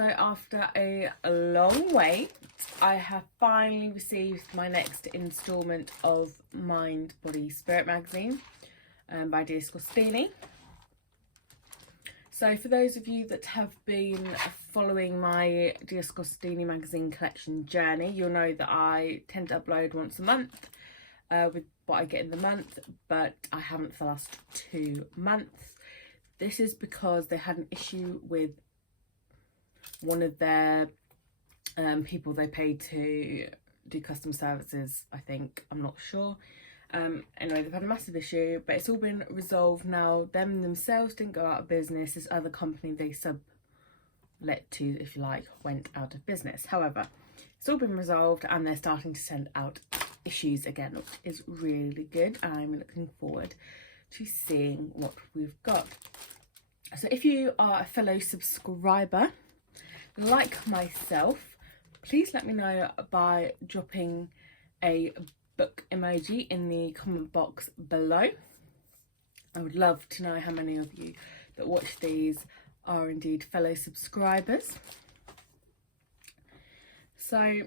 So after a long wait, I have finally received my next instalment of Mind, Body, Spirit magazine by deagostini. So for those of you that have been following my deagostini magazine collection journey, you'll know that I tend to upload once a month with what I get in the month, but I haven't for the last 2 months. This is because they had an issue with one of their people they paid to do custom services, I think. I'm not sure. Anyway, they've had a massive issue, but it's all been resolved now. Them themselves didn't go out of business. This other company they sublet to, if you like, went out of business. However, it's all been resolved and they're starting to send out issues again, which is really good. I'm looking forward to seeing what we've got. So if you are a fellow subscriber like myself, please let me know by dropping a book emoji in the comment box below. I would love to know how many of you that watch these are indeed fellow subscribers. So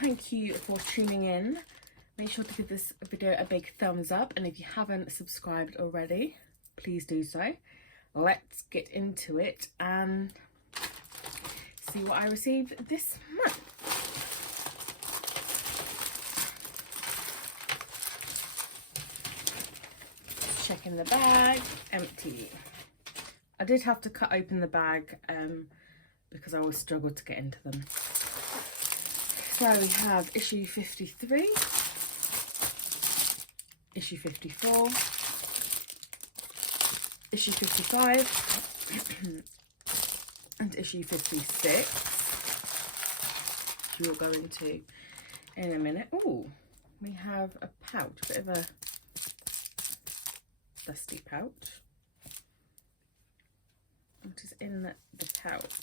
thank you for tuning in. Make sure to give this video a big thumbs up, and if you haven't subscribed already, please do so. Let's get into it and see what I received this month. Checking the bag, empty. I did have to cut open the bag because I always struggled to get into them. So we have issue 53, issue 54, issue 55, and issue 56, which we'll go into in a minute. Oh, we have a pouch, a bit of a dusty pouch. What is in the pouch?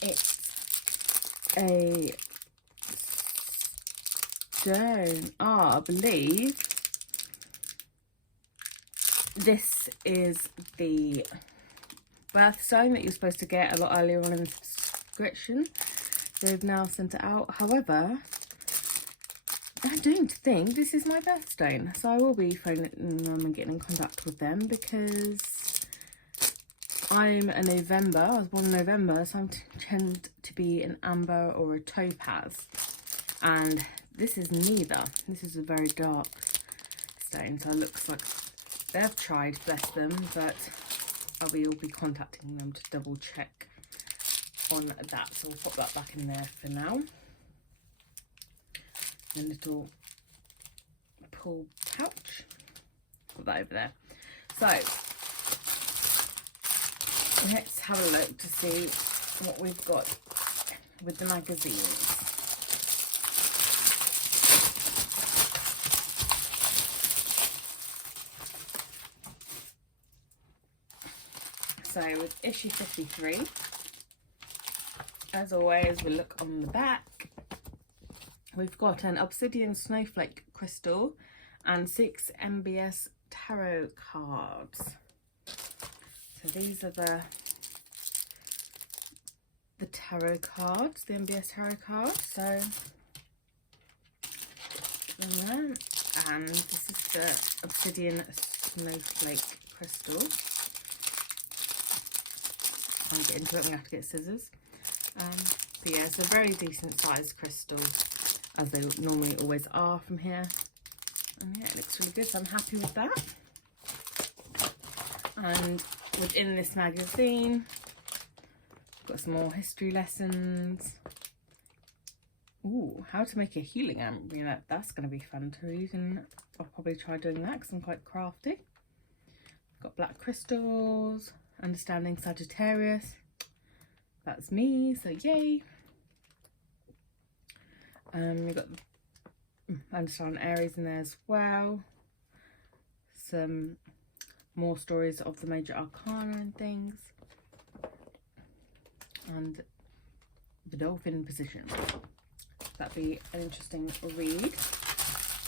It's a stone. I believe this is the birthstone that you're supposed to get a lot earlier on in the subscription. They've now sent it out. However, I don't think this is my birthstone, so I will be phoning them and getting in contact with them because I'm a November. I was born in November, so I tend to be an amber or a topaz, and this is neither. This is a very dark stone, so it looks like they've tried, bless them, but I will be contacting them to double check on that, so we'll pop that back in there for now. A little pull pouch, put that over there. So let's have a look to see what we've got with the magazines. So with issue 53, as always, we look on the back. We've got an obsidian snowflake crystal and 6 MBS tarot cards. So these are the tarot cards, the MBS tarot cards. So and this is the obsidian snowflake crystal. I'll get into it. We have to get scissors. So yeah, it's a very decent sized crystal, as they normally always are from here. And yeah, it looks really good, so I'm happy with that. And within this magazine, got some more history lessons. Ooh, how to make a healing amulet. That's going to be fun to read, and I'll probably try doing that because I'm quite crafty. Got black crystals, understanding Sagittarius. That's me, so yay. We've got understand Aries in there as well. Some more stories of the major arcana and things. And the dolphin position. That'd be an interesting read.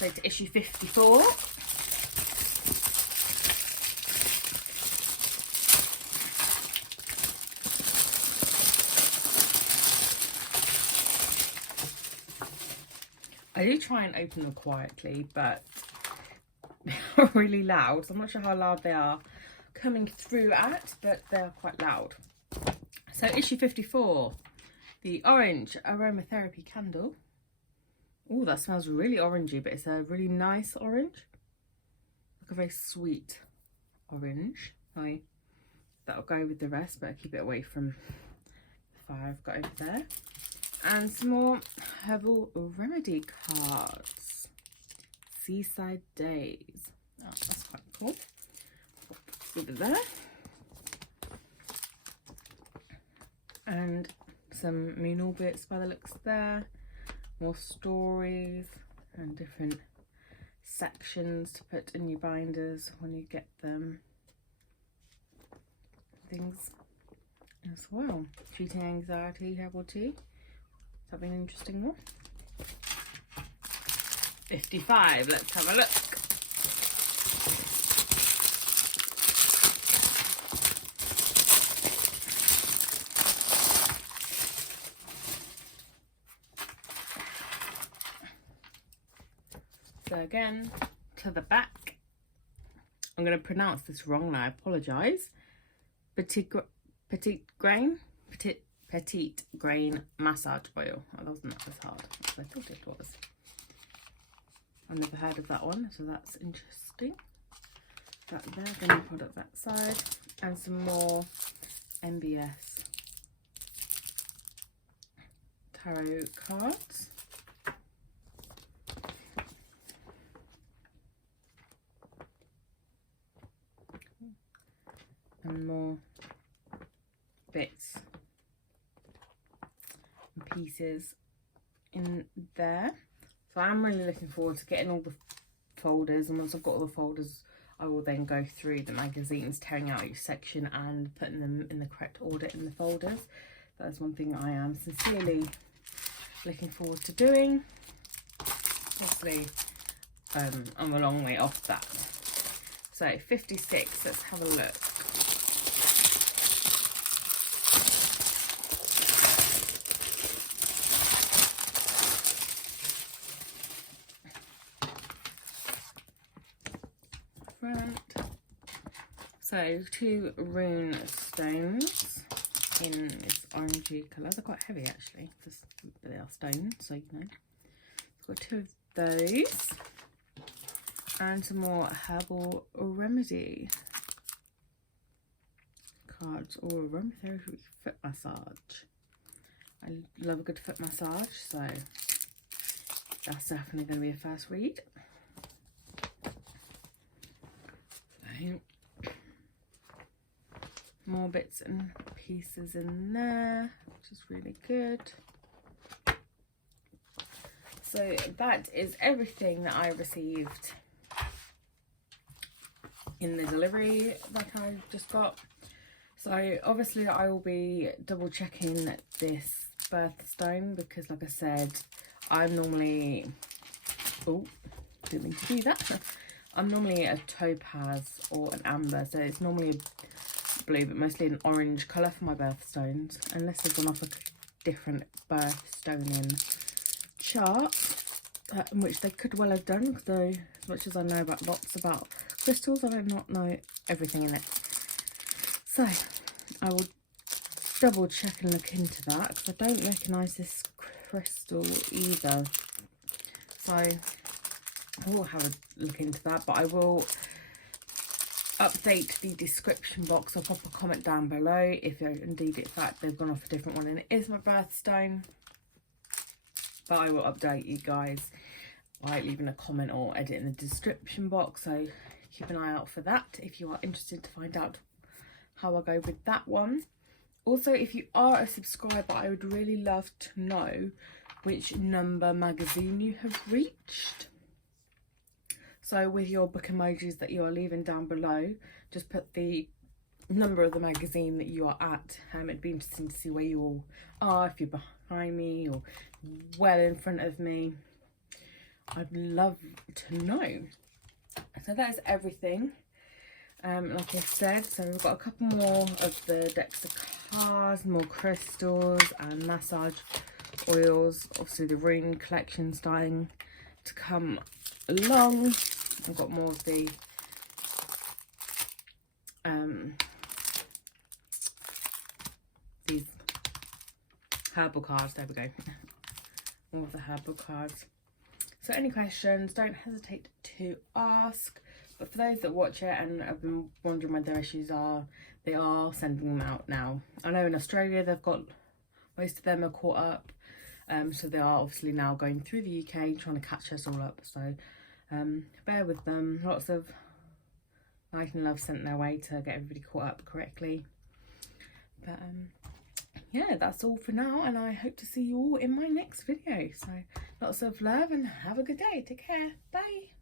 So to issue 54. I do try and open them quietly, but they're really loud. So I'm not sure how loud they are coming through at, but they're quite loud. So issue 54, the orange aromatherapy candle. Oh, that smells really orangey, but it's a really nice orange. Like a very sweet orange. Sorry, that'll go with the rest, but I'll keep it away from the fire I've got over there. And some more herbal remedy cards. Seaside Days. Oh, that's quite cool. Put it there. And some moon orbits by the looks there. More stories and different sections to put in your binders when you get them. Things as well. Treating anxiety, herbal tea. That'd be an interesting one. 55, let's have a look. So again, to the back. I'm going to pronounce this wrong and I apologise. Petite grain massage oil. Oh, that wasn't as hard as I thought it was. I've never heard of that one, so that's interesting. That there, then you put it that side, and some more MBS tarot cards. And more bits and pieces in there. So I'm really looking forward to getting all the folders, and once I've got all the folders I will then go through the magazines, tearing out each section and putting them in the correct order in the folders. That's one thing I am sincerely looking forward to doing. Obviously I'm a long way off that. So 56, let's have a look. So 2 rune stones in this orangey colour. They're quite heavy actually, because they are stones, so you know. I've got 2 of those. And some more herbal remedy cards, or aromatherapy foot massage. I love a good foot massage, so that's definitely going to be a first read. So, more bits and pieces in there, which is really good. So that is everything that I received in the delivery that I just got. So obviously I will be double checking this birthstone, because like I said, I'm normally, oh, didn't mean to do that. I'm normally a topaz or an amber, so it's normally a blue, but mostly an orange colour for my birthstones, unless they've gone off a different birthstoning chart, which they could well have done, though as much as I know about lots about crystals, I do not know everything in it. So I will double check and look into that, because I don't recognise this crystal either. So I will have a look into that, but I will update the description box. I'll pop a comment down below if indeed in fact they've gone off a different one and it is my birthstone. But I will update you guys by leaving a comment or edit in the description box, so keep an eye out for that if you are interested to find out how I go with that one. Also, if you are a subscriber, I would really love to know which number magazine you have reached. So with your book emojis that you are leaving down below, just put the number of the magazine that you are at. It'd be interesting to see where you all are, if you're behind me or well in front of me. I'd love to know. So that is everything. Like I said, so we've got a couple more of the decks of cards, more crystals and massage oils. Obviously the rune collection starting to come along. I've got more of the these herbal cards. There we go. More of the herbal cards. So any questions, don't hesitate to ask. But for those that watch it and have been wondering where their issues are, they are sending them out now. I know in Australia they've got, most of them are caught up. So they are obviously now going through the UK trying to catch us all up. So bear with them. Lots of light and love sent their way to get everybody caught up correctly. But yeah, that's all for now, and I hope to see you all in my next video. So lots of love and have a good day. Take care. Bye.